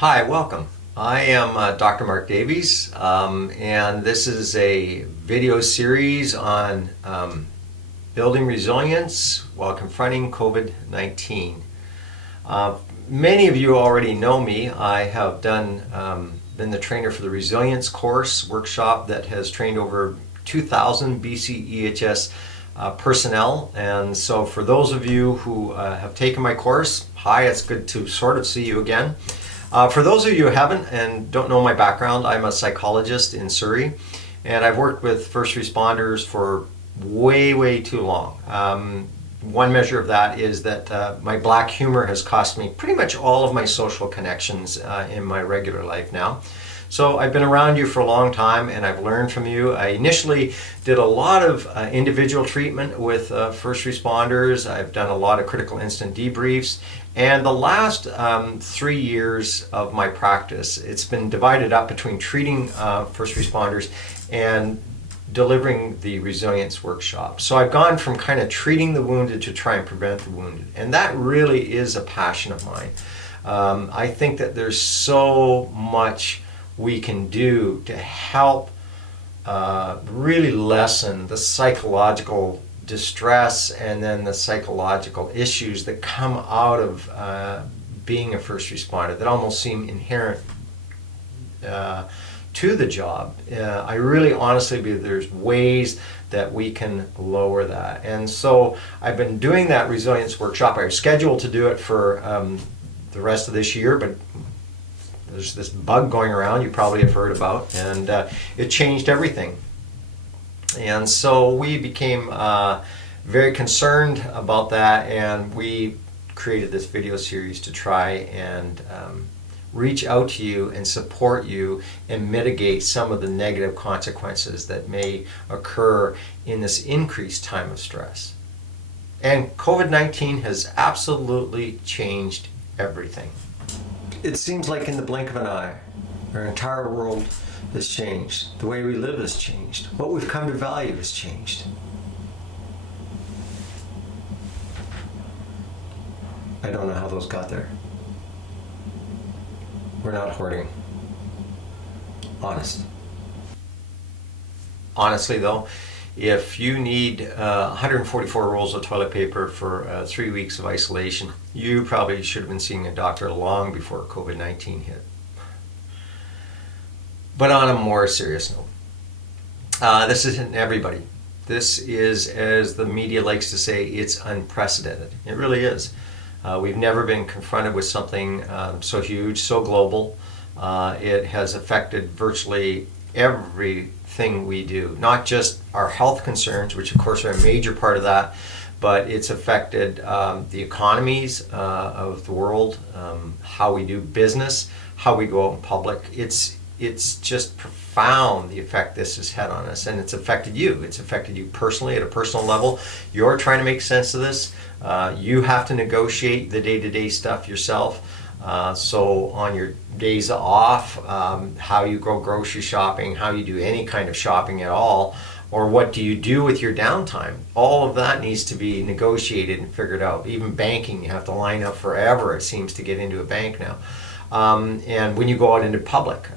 Hi, welcome. I am Dr. Mark Davies, and this is a video series on building resilience while confronting COVID-19. Many of you already know me. I have been the trainer for the Resilience course workshop that has trained over 2,000 BCEHS personnel. And so for those of you who have taken my course, hi, it's good to sort of see you again. For those of you who haven't and don't know my background, I'm a psychologist in Surrey, and I've worked with first responders for way too long. One measure of that is that my black humor has cost me pretty much all of my social connections in my regular life now. So I've been around you for a long time and I've learned from you. I initially did a lot of individual treatment with first responders. I've done a lot of critical incident debriefs. And the last 3 years of my practice, it's been divided up between treating first responders and delivering the resilience workshop. So I've gone from kind of treating the wounded to try and prevent the wounded. And that really is a passion of mine. I think that there's so much we can do to help really lessen the psychological distress and then the psychological issues that come out of being a first responder that almost seem inherent to the job. I really honestly believe there's ways that we can lower that. And so I've been doing that resilience workshop. I was scheduled to do it for the rest of this year, but there's this bug going around you probably have heard about, and it changed everything. And so we became very concerned about that, and we created this video series to try and reach out to you and support you and mitigate some of the negative consequences that may occur in this increased time of stress. And COVID-19 has absolutely changed everything. It seems like in the blink of an eye, our entire world has changed. The way we live has changed. What we've come to value has changed. I don't know how those got there. We're not hoarding. Honestly though, if you need 144 rolls of toilet paper for 3 weeks of isolation, you probably should have been seeing a doctor long before COVID-19 hit. But on a more serious note, this isn't everybody. This is, as the media likes to say, it's unprecedented. It really is. We've never been confronted with something so huge, so global. It has affected virtually everything we do, not just our health concerns, which of course are a major part of that, but it's affected the economies of the world, how we do business, how we go out in public. It's just profound, the effect this has had on us, and it's affected you. It's affected you personally at a personal level. You're trying to make sense of this. You have to negotiate the day-to-day stuff yourself. So on your days off, how you go grocery shopping, how you do any kind of shopping at all, or what do you do with your downtime, all of that needs to be negotiated and figured out. Even banking, you have to line up forever, it seems, to get into a bank now. And when you go out into public,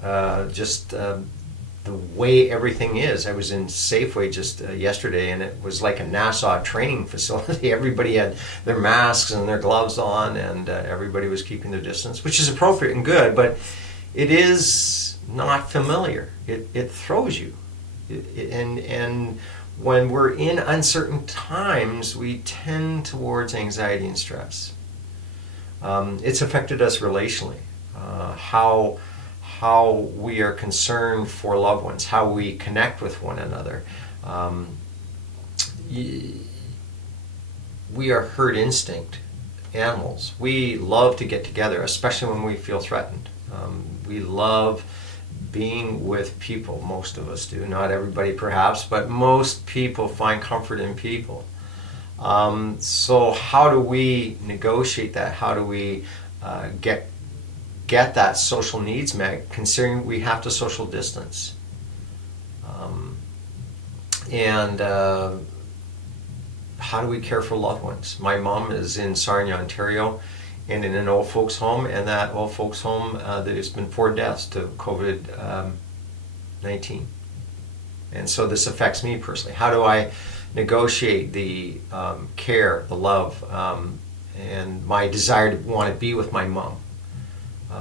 the way everything is. I was in Safeway just yesterday, and it was like a NASA training facility. Everybody had their masks and their gloves on, and everybody was keeping their distance, which is appropriate and good, but it is not familiar. It throws you. And when we're in uncertain times, we tend towards anxiety and stress. It's affected us relationally. How we are concerned for loved ones, how we connect with one another. We are herd instinct animals. We love to get together, especially when we feel threatened. We love being with people, most of us do. Not everybody perhaps, but most people find comfort in people. So how do we negotiate that? How do we get that social needs met, considering we have to social distance? And how do we care for loved ones? My mom is in Sarnia, Ontario, and in an old folks home, and that old folks home, there's been 4 deaths to COVID-19. And so this affects me personally. How do I negotiate the care, the love, and my desire to want to be with my mom?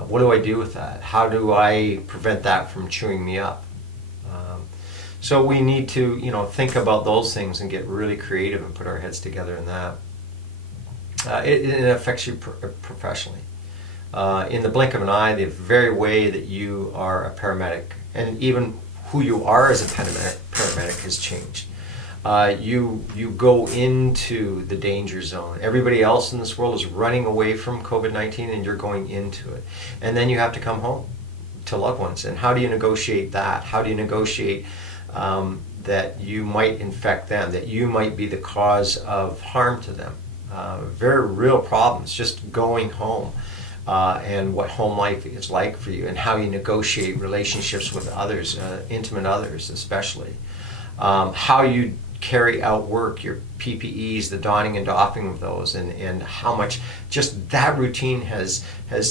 What do I do with that? How do I prevent that from chewing me up? So we need to, think about those things and get really creative and put our heads together in that. It affects you professionally. In the blink of an eye, the very way that you are a paramedic, and even who you are as a paramedic has changed. You go into the danger zone. Everybody else in this world is running away from COVID-19, and you're going into it. And then you have to come home to loved ones. And how do you negotiate that? How do you negotiate that you might infect them, that you might be the cause of harm to them? Very real problems, just going home. And what home life is like for you, and how you negotiate relationships with others, intimate others especially. How you carry out work, your PPEs, the donning and doffing of those, and how much just that routine has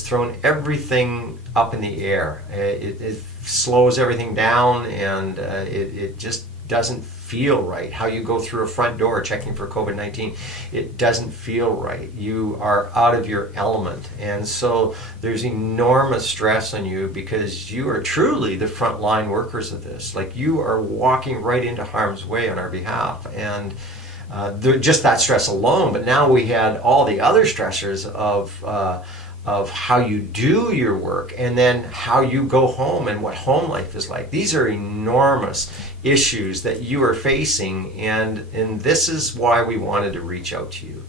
thrown everything up in the air. It slows everything down, and it just doesn't feel right. How you go through a front door checking for COVID-19, it doesn't feel right. You are out of your element, and so there's enormous stress on you because you are truly the frontline workers of this. Like, you are walking right into harm's way on our behalf, and just that stress alone. But now we had all the other stressors of how you do your work, and then how you go home and what home life is like. These are enormous issues that you are facing, and this is why we wanted to reach out to you.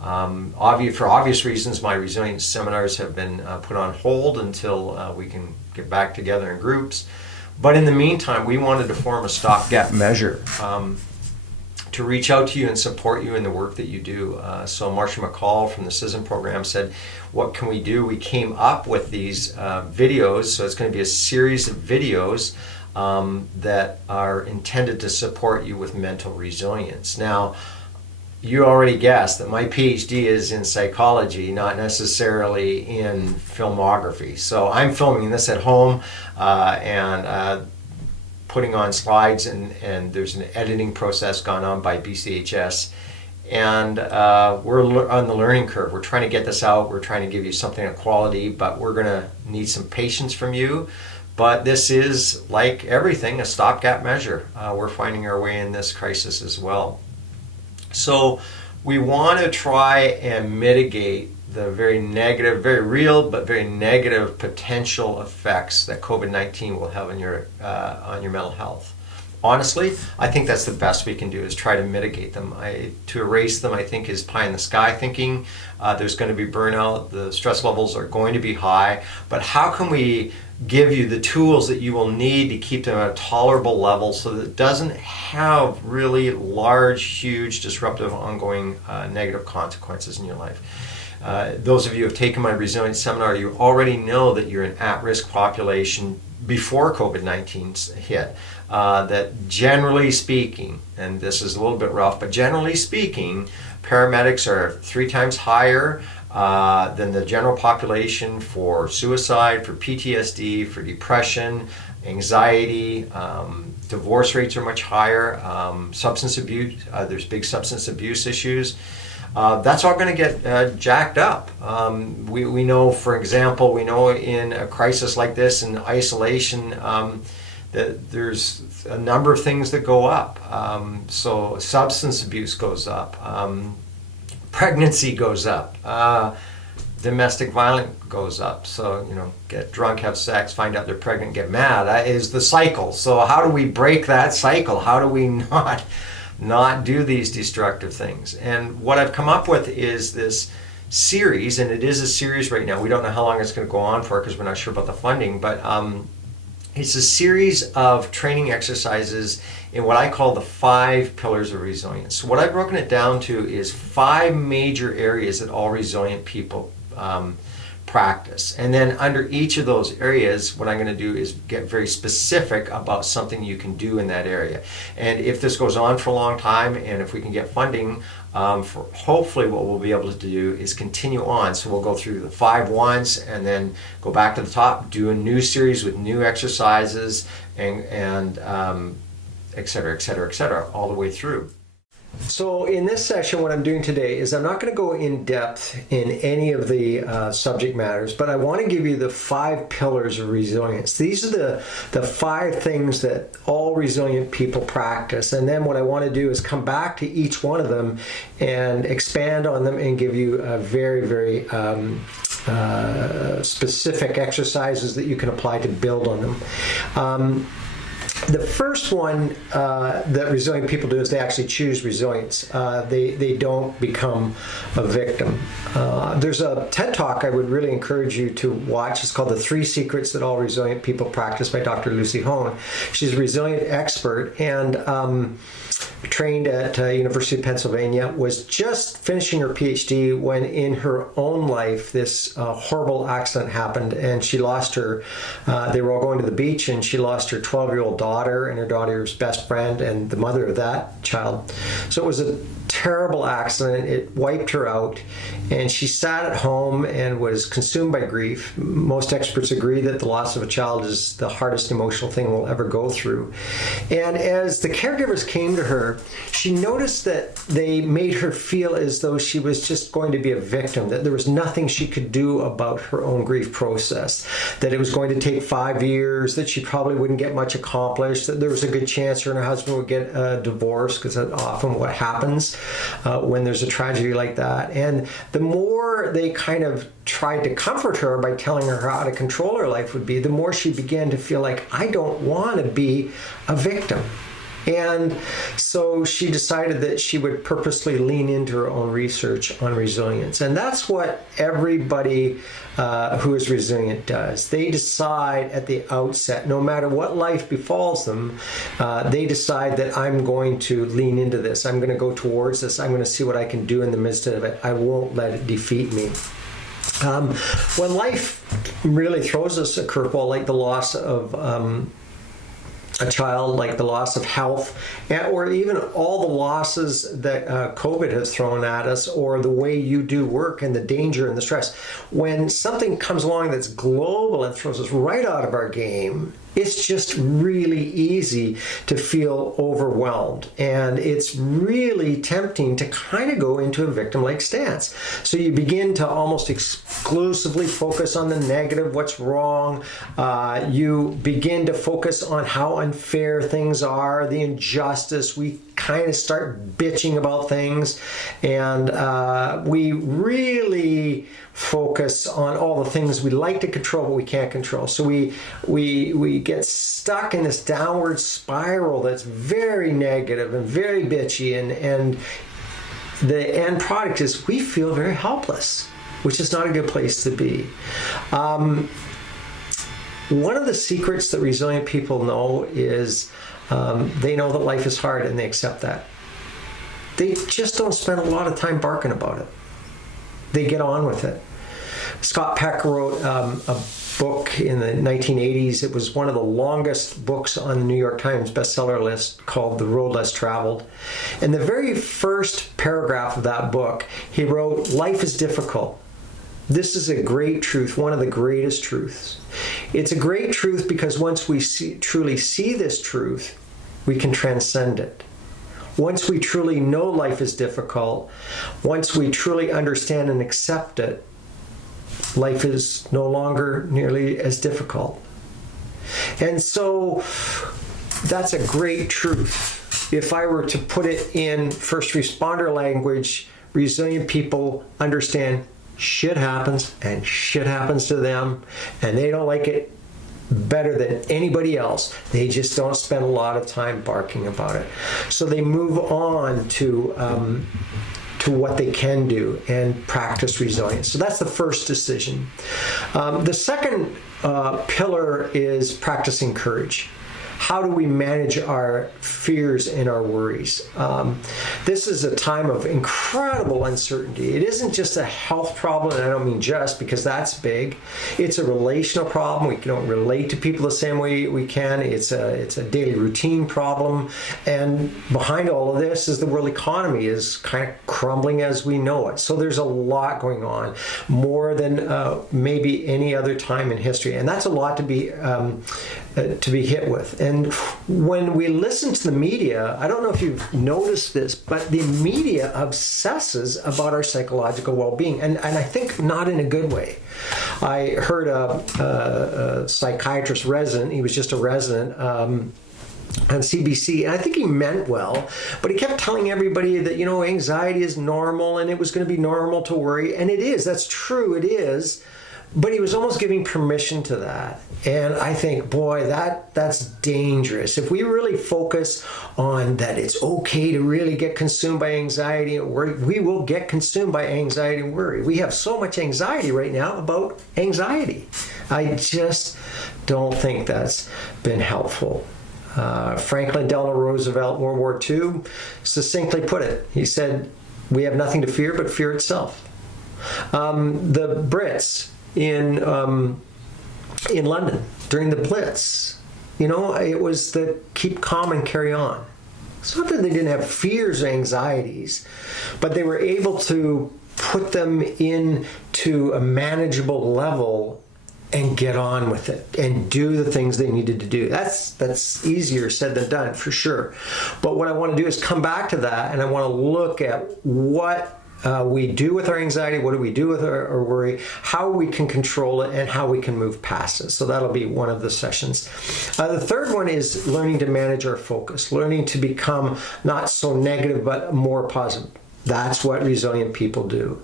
For obvious reasons, my resilience seminars have been put on hold until we can get back together in groups. But in the meantime, we wanted to form a stopgap measure to reach out to you and support you in the work that you do. So Marcia McCall from the CISM program said, what can we do? We came up with these videos, so it's going to be a series of videos that are intended to support you with mental resilience. Now, you already guessed that my PhD is in psychology, not necessarily in filmography. So I'm filming this at home and putting on slides, and there's an editing process gone on by BCEHS. And we're on the learning curve. We're trying to get this out. We're trying to give you something of quality, but we're going to need some patience from you. But this is, like everything, a stopgap measure. We're finding our way in this crisis as well. So we want to try and mitigate the very negative, very real, but very negative potential effects that COVID-19 will have on your mental health. Honestly, I think that's the best we can do, is try to mitigate them. To erase them, I think, is pie in the sky thinking. There's going to be burnout. The stress levels are going to be high. But how can we give you the tools that you will need to keep them at a tolerable level so that it doesn't have really large, huge, disruptive, ongoing negative consequences in your life? Those of you who have taken my resilience seminar, you already know that you're an at-risk population before COVID-19 hit. That generally speaking, and this is a little bit rough, but generally speaking, paramedics are 3 times higher than the general population for suicide, for PTSD, for depression, anxiety. Divorce rates are much higher. Substance abuse, there's big substance abuse issues. That's all going to get jacked up. We know, for example, we know in a crisis like this, in isolation, that there's a number of things that go up. So substance abuse goes up, pregnancy goes up, domestic violence goes up. So, get drunk, have sex, find out they're pregnant, get mad. That is the cycle. So how do we break that cycle? How do we not do these destructive things? And what I've come up with is this series, and it is a series right now. We don't know how long it's going to go on for because we're not sure about the funding, but it's a series of training exercises in what I call the 5 pillars of resilience. So what I've broken it down to is 5 major areas that all resilient people practice. And then under each of those areas, what I'm going to do is get very specific about something you can do in that area. And if this goes on for a long time, and if we can get funding, for hopefully what we'll be able to do is continue on. So we'll go through the 5 ones and then go back to the top, do a new series with new exercises and et cetera, et cetera, et cetera, all the way through. So in this session, what I'm doing today is I'm not going to go in depth in any of the subject matters, but I want to give you the 5 pillars of resilience. These are the 5 things that all resilient people practice. And then what I want to do is come back to each one of them and expand on them and give you a very, very specific exercises that you can apply to build on them. The first one that resilient people do is they actually choose resilience. They don't become a victim. There's a TED Talk I would really encourage you to watch. It's called The 3 Secrets That All Resilient People Practice by Dr. Lucy Hone. She's a resilient expert and trained at University of Pennsylvania, was just finishing her PhD when in her own life this horrible accident happened and she lost her, they were all going to the beach and she lost her 12-year-old daughter and her daughter's best friend and the mother of that child. So it was a terrible accident. It wiped her out and she sat at home and was consumed by grief. Most experts agree that the loss of a child is the hardest emotional thing we'll ever go through. And as the caregivers came to her, she noticed that they made her feel as though she was just going to be a victim, that there was nothing she could do about her own grief process, that it was going to take 5 years, that she probably wouldn't get much accomplished, that there was a good chance her and her husband would get a divorce, because that's often what happens when there's a tragedy like that. And the more they kind of tried to comfort her by telling her how to control her life would be, the more she began to feel like, I don't want to be a victim. And so she decided that she would purposely lean into her own research on resilience. And that's what everybody who is resilient does. They decide at the outset, no matter what life befalls them, they decide that I'm going to lean into this. I'm going to go towards this. I'm going to see what I can do in the midst of it. I won't let it defeat me. When life really throws us a curveball, like the loss of a child, like the loss of health, or even all the losses that COVID has thrown at us, or the way you do work and the danger and the stress. When something comes along that's global and throws us right out of our game, it's just really easy to feel overwhelmed. And it's really tempting to kind of go into a victim-like stance. So you begin to almost exclusively focus on the negative, what's wrong. You begin to focus on how unfair things are, the injustice. We kind of start bitching about things. And we really focus on all the things we like to control but we can't control. So we get stuck in this downward spiral that's very negative and very bitchy, and the end product is we feel very helpless, which is not a good place to be. One of the secrets that resilient people know is they know that life is hard and they accept that. They just don't spend a lot of time barking about it. They get on with it. Scott Peck wrote a book in the 1980s. It was one of the longest books on the New York Times bestseller list, called The Road Less Traveled. In the very first paragraph of that book, he wrote, "Life is difficult. This is a great truth, one of the greatest truths. It's a great truth because once we truly see this truth, we can transcend it. Once we truly know life is difficult, once we truly understand and accept it, life is no longer nearly as difficult." And so that's a great truth. If I were to put it in first responder language, resilient people understand shit happens and shit happens to them, and they don't like it better than anybody else. They just don't spend a lot of time barking about it. So they move on to what they can do and practice resilience. So that's the first decision. The second pillar is practicing courage. how do we manage our fears and our worries? This is a time of incredible uncertainty. It isn't just a health problem, and I don't mean just, because that's big. It's a relational problem. We don't relate to people the same way we can. It's a daily routine problem. And behind all of this is the world economy is kind of crumbling as we know it. So there's a lot going on, more than maybe any other time in history. And that's a lot to be hit with. And when we listen to the media, I don't know if you've noticed this, but the media obsesses about our psychological well-being, and I think not in a good way. I heard a psychiatrist resident, he was just a resident, on CBC, and I think he meant well, but he kept telling everybody that, anxiety is normal and it was going to be normal to worry, and it is. That's true, it is. But he was almost giving permission to that. And I think, boy, that's dangerous. If we really focus on that it's okay to really get consumed by anxiety and worry, we will get consumed by anxiety and worry. We have so much anxiety right now about anxiety. I just don't think that's been helpful. Franklin Delano Roosevelt, World War II, succinctly put it. He said, we have nothing to fear but fear itself. The Brits in London during the Blitz, it was the keep calm and carry on. It's not that they didn't have fears or anxieties, but they were able to put them into a manageable level and get on with it and do the things they needed to do. That's easier said than done, for sure. But what I want to do is come back to that, and I want to look at what we do with our anxiety, what do we do with our worry, how we can control it, and how we can move past it. So that'll be one of the sessions. The third one is learning to manage our focus, learning to become not so negative but more positive. That's what resilient people do.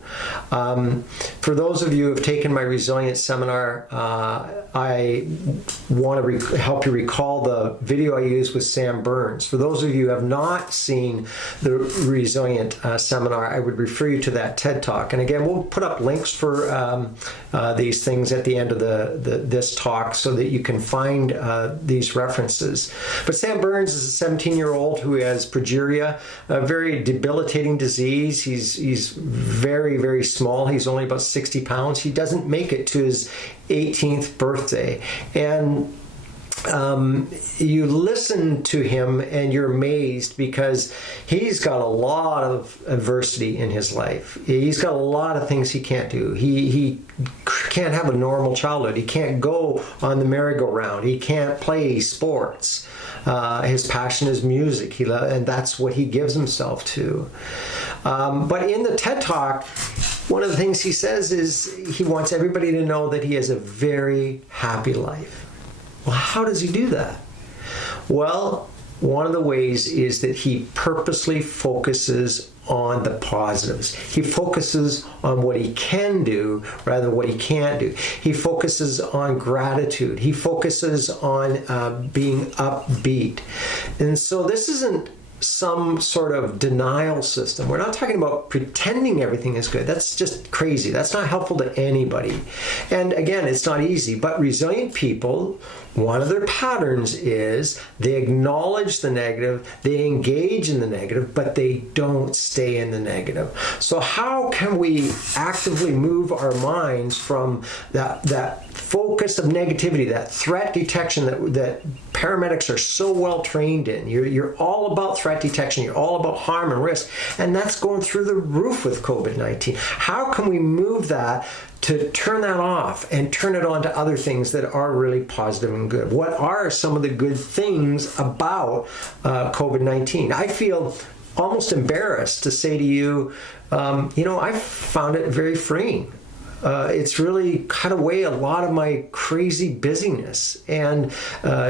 For those of you who have taken my resilience seminar, I want to help you recall the video I used with Sam Burns. For those of you who have not seen the resilient seminar, I would refer you to that TED Talk. And again, we'll put up links for these things at the end of this talk so that you can find these references. But Sam Burns is a 17-year-old who has progeria, a very debilitating disease. He's very, very small. He's only about 60 pounds. He doesn't make it to his 18th birthday. And you listen to him and you're amazed because he's got a lot of adversity in his life. He's got a lot of things he can't do. He can't have a normal childhood. He can't go on the merry-go-round. He can't play sports. His passion is music, and that's what he gives himself to. But in the TED Talk, one of the things he says is he wants everybody to know that he has a very happy life. Well, how does he do that? Well, one of the ways is that he purposely focuses on the positives. He focuses on what he can do rather than what he can't do. He focuses on gratitude. He focuses on being upbeat. And so this isn't some sort of denial system. We're not talking about pretending everything is good. That's just crazy. That's not helpful to anybody. And again, it's not easy, but resilient people, one of their patterns is they acknowledge the negative, they engage in the negative, but they don't stay in the negative. So how can we actively move our minds from that focus of negativity, that threat detection that paramedics are so well trained in? You're all about threat detection, you're all about harm and risk, and that's going through the roof with COVID-19. How can we move that to turn that off and turn it on to other things that are really positive and good? What are some of the good things about COVID-19? I feel almost embarrassed to say to you, I found it very freeing. It's really cut away a lot of my crazy busyness, and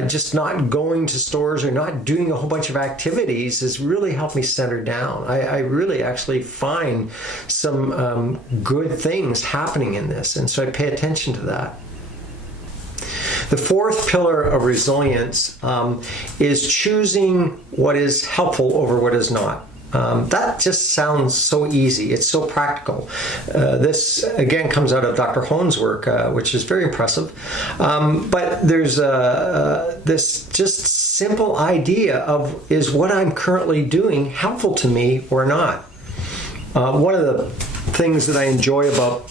just not going to stores or not doing a whole bunch of activities has really helped me center down. I really actually find some good things happening in this, and so I pay attention to that. The fourth pillar of resilience is choosing what is helpful over what is not. That just sounds so easy. It's so practical. This, again, comes out of Dr. Hohn's work, which is very impressive. But there's this just simple idea of, is what I'm currently doing helpful to me or not? One of the things that I enjoy about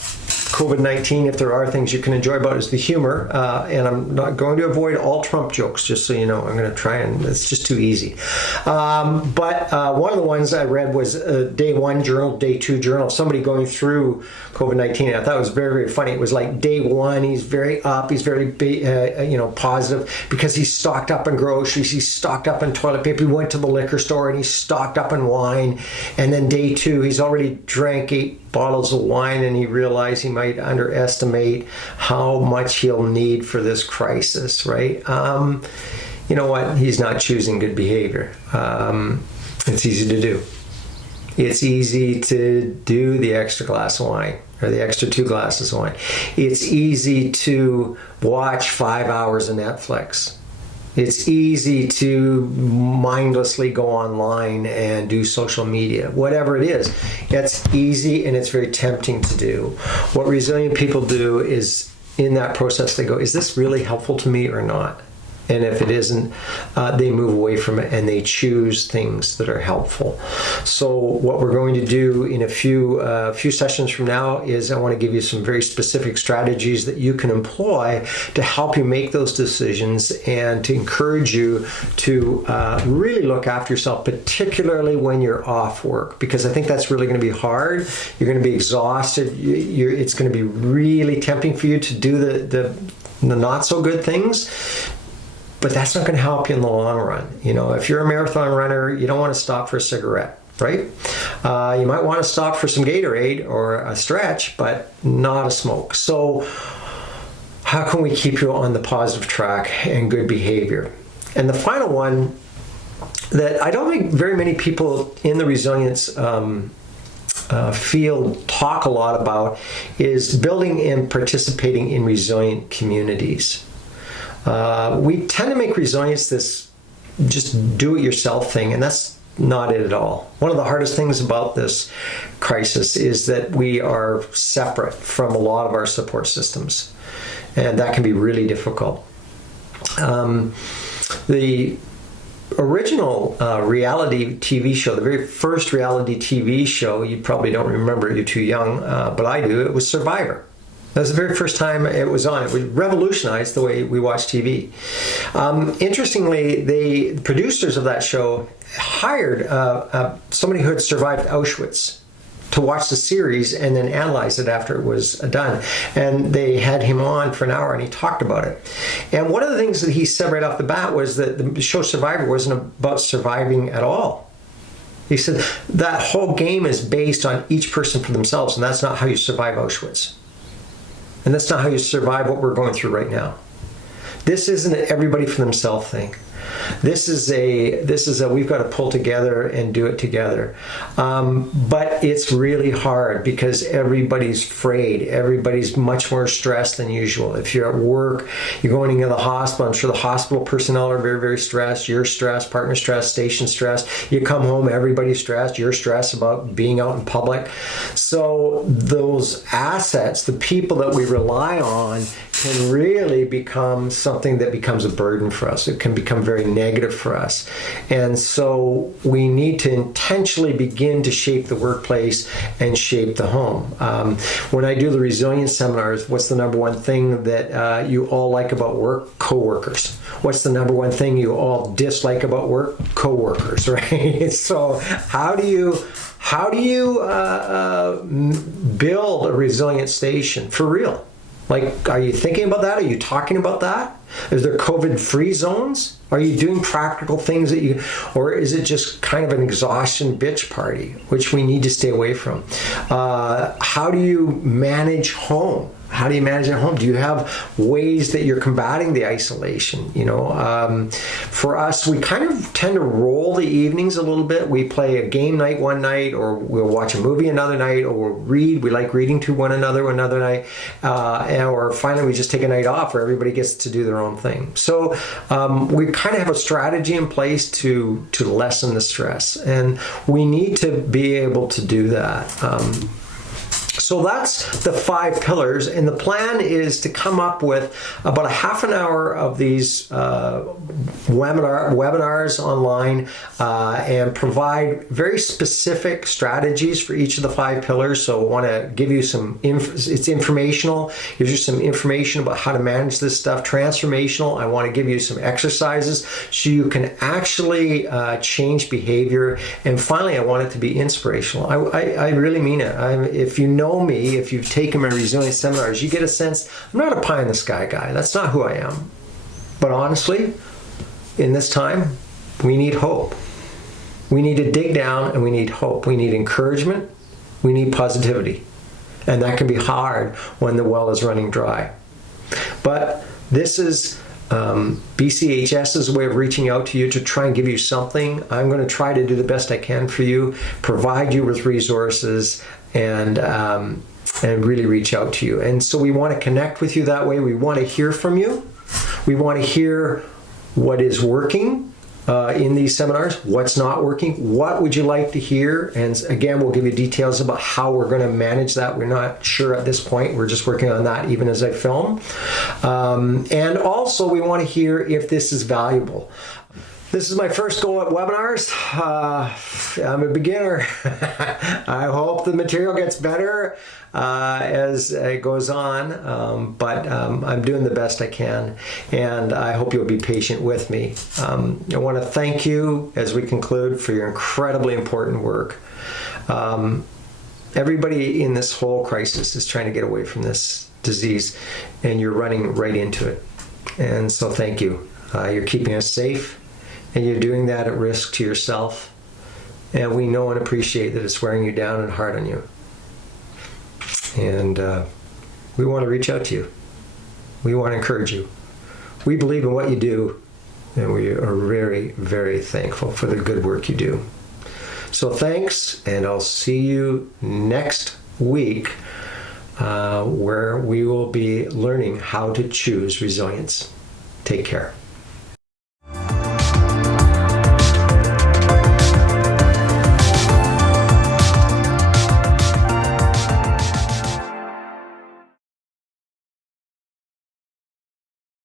COVID-19, if there are things you can enjoy about it, is the humor. And I'm not going to avoid all Trump jokes, just so you know. I'm going to try, and it's just too easy. But one of the ones I read was Day 1 journal, Day 2 journal, of somebody going through COVID-19. I thought it was very, very funny. It was like Day 1, he's very up, he's very positive, because he's stocked up on groceries, he's stocked up on toilet paper, he went to the liquor store and he's stocked up on wine. And then Day 2, he's already drank 8 bottles of wine, and he realized he might underestimate how much he'll need for this crisis, right? You know what? He's not choosing good behavior. It's easy to do. It's easy to do the extra glass of wine, or the extra 2 glasses of wine. It's easy to watch 5 hours of Netflix. It's easy to mindlessly go online and do social media. Whatever it is, it's easy and it's very tempting to do. What resilient people do is, in that process, they go, is this really helpful to me or not? And if it isn't, they move away from it and they choose things that are helpful. So what we're going to do in a few sessions from now is I want to give you some very specific strategies that you can employ to help you make those decisions and to encourage you to really look after yourself, particularly when you're off work, because I think that's really going to be hard. You're going to be exhausted. It's going to be really tempting for you to do the not so good things. But that's not going to help you in the long run. You know, if you're a marathon runner, you don't want to stop for a cigarette, right? You might want to stop for some Gatorade or a stretch, but not a smoke. So how can we keep you on the positive track and good behavior? And the final one that I don't think very many people in the resilience field talk a lot about is building and participating in resilient communities. We tend to make resilience this just do-it-yourself thing, and that's not it at all. One of the hardest things about this crisis is that we are separate from a lot of our support systems, and that can be really difficult. The original reality TV show, the very first reality TV show, you probably don't remember, you're too young, but I do, it was Survivor. That was the very first time it was on. It revolutionized the way we watch TV. Interestingly, the producers of that show hired somebody who had survived Auschwitz to watch the series and then analyze it after it was done. And they had him on for an hour and he talked about it. And one of the things that he said right off the bat was that the show Survivor wasn't about surviving at all. He said that whole game is based on each person for themselves, and that's not how you survive Auschwitz. And that's not how you survive what we're going through right now. This isn't an everybody for themselves thing. This is a we've got to pull together and do it together. But it's really hard because everybody's afraid. Everybody's much more stressed than usual. If you're at work, you're going into the hospital. I'm sure the hospital personnel are very, very stressed. You're stressed, partner stressed, station stressed. You come home, everybody's stressed. You're stressed about being out in public. So those assets, the people that we rely on, can really become something that becomes a burden for us. It can become very negative for us. And so we need to intentionally begin to shape the workplace and shape the home. When I do the resilience seminars, what's the number one thing that you all like about work? Coworkers. What's the number one thing you all dislike about work? Coworkers, right? So how do you build a resilient station for real? Like, are you thinking about that? Are you talking about that? Is there COVID-free zones? Are you doing practical things that you, or is it just kind of an exhaustion bitch party, which we need to stay away from? How do you manage home? How do you manage at home? Do you have ways that you're combating the isolation? For us, we kind of tend to roll the evenings a little bit. We play a game night one night, or we'll watch a movie another night, or we'll read. We like reading to one another night, or finally we just take a night off where everybody gets to do their own thing. So we kind of have a strategy in place to lessen the stress, and we need to be able to do that. So that's the 5 pillars, and the plan is to come up with about a half an hour of these webinars online and provide very specific strategies for each of the 5 pillars. So I want to give you some, it's informational, gives you some information about how to manage this stuff. Transformational, I want to give you some exercises so you can actually change behavior. And finally, I want it to be inspirational. I really mean it. If you know me, if you've taken my resilience seminars, you get a sense I'm not a pie in the sky guy. That's not who I am. But honestly, in this time, we need hope. We need to dig down and we need hope. We need encouragement. We need positivity. And that can be hard when the well is running dry. But this is BCEHS's way of reaching out to you to try and give you something. I'm going to try to do the best I can for you, provide you with resources, and really reach out to you. And so we want to connect with you that way. We want to hear from you. We want to hear what is working in these seminars, what's not working, what would you like to hear. And again, we'll give you details about how we're going to manage that. We're not sure at this point. We're just working on that even as I film. And also we want to hear if this is valuable. This is my first go at webinars. I'm a beginner. I hope the material gets better as it goes on, but I'm doing the best I can, and I hope you'll be patient with me. I want to thank you as we conclude for your incredibly important work. Everybody in this whole crisis is trying to get away from this disease, and you're running right into it. And so thank you. You're keeping us safe. And you're doing that at risk to yourself. And we know and appreciate that it's wearing you down and hard on you. And we want to reach out to you. We want to encourage you. We believe in what you do, and we are very, very thankful for the good work you do. So thanks, and I'll see you next week where we will be learning how to choose resilience. Take care.